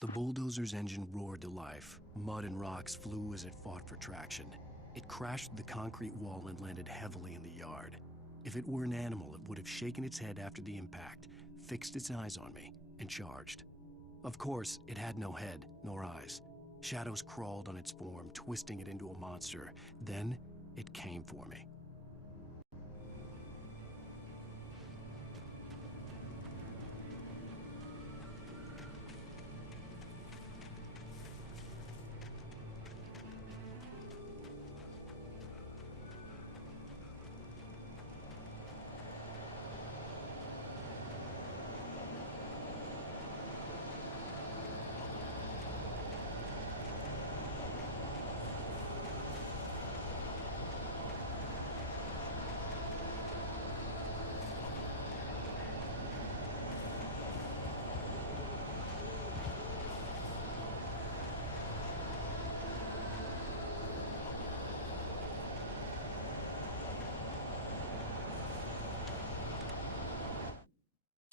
The bulldozer's engine roared to life. Mud and rocks flew as it fought for traction. It crashed the concrete wall and landed heavily in the yard. If it were an animal, it would have shaken its head after the impact, fixed its eyes on me, and charged. Of course, it had no head nor eyes. Shadows crawled on its form, twisting it into a monster. Then, it came for me.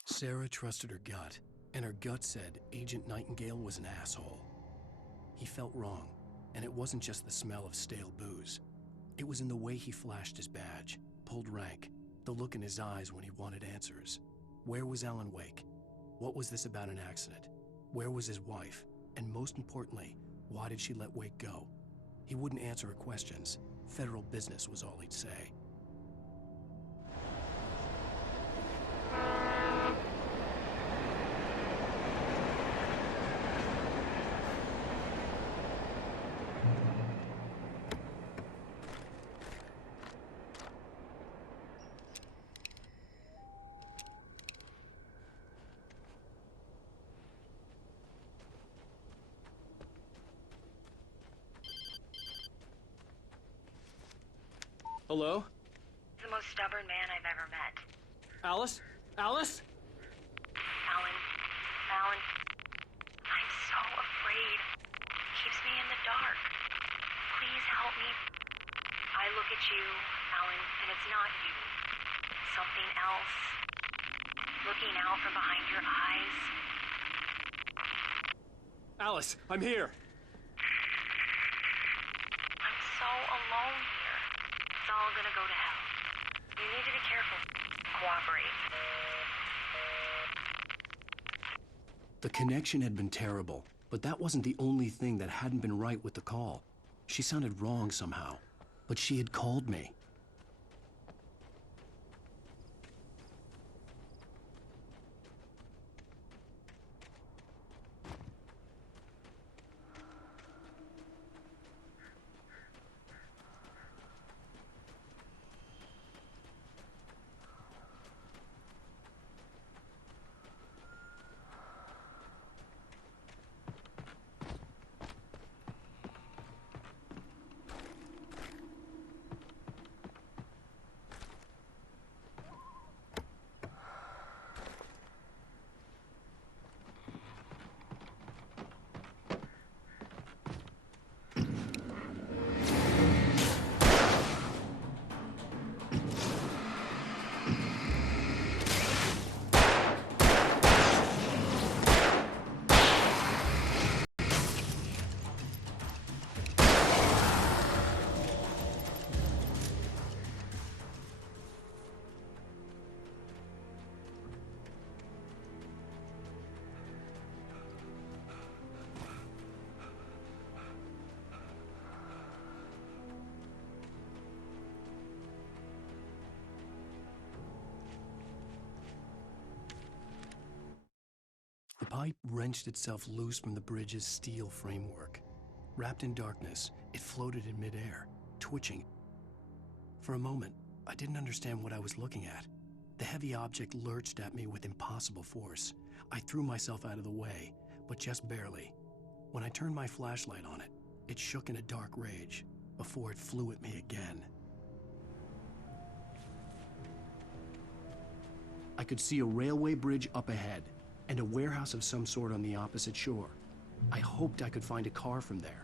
Sarah trusted her gut, and her gut said Agent Nightingale was an asshole. He felt wrong, and it wasn't just the smell of stale booze. It was in the way he flashed his badge, pulled rank, the look in his eyes when he wanted answers. Where was Alan Wake? What was this about an accident? Where was his wife? And most importantly, why did she let Wake go? He wouldn't answer her questions. Federal business was all he'd say. Hello? The most stubborn man I've ever met. Alice? Alice? Alan, I'm so afraid. It keeps me in the dark. Please help me. I look at you, Alan, and it's not you. Something else. Looking out from behind your eyes. Alice, I'm here. I'm so alone here. It's all gonna go to hell. You need to be careful. Cooperate. The connection had been terrible, but that wasn't the only thing that hadn't been right with the call. She sounded wrong somehow, but she had called me. The pipe wrenched itself loose from the bridge's steel framework. Wrapped in darkness, it floated in midair, twitching. For a moment, I didn't understand what I was looking at. The heavy object lurched at me with impossible force. I threw myself out of the way, but just barely. When I turned my flashlight on it, it shook in a dark rage before it flew at me again. I could see a railway bridge up ahead, and a warehouse of some sort on the opposite shore. I hoped I could find a car from there.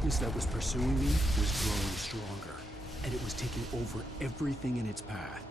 darkness that was pursuing me was growing stronger, and it was taking over everything in its path.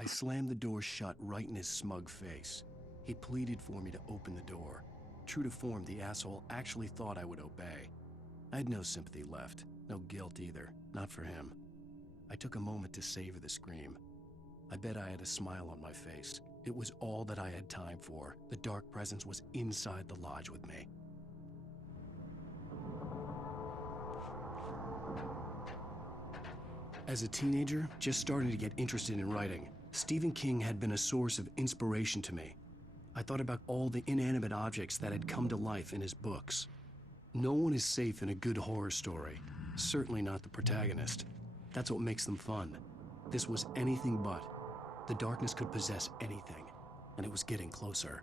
I slammed the door shut right in his smug face. He pleaded for me to open the door. True to form, the asshole actually thought I would obey. I had no sympathy left, no guilt either, not for him. I took a moment to savor the scream. I bet I had a smile on my face. It was all that I had time for. The dark presence was inside the lodge with me. As a teenager, just starting to get interested in writing, Stephen King had been a source of inspiration to me. I thought about all the inanimate objects that had come to life in his books. No one is safe in a good horror story, certainly not the protagonist. That's what makes them fun. This was anything but. The darkness could possess anything, and it was getting closer.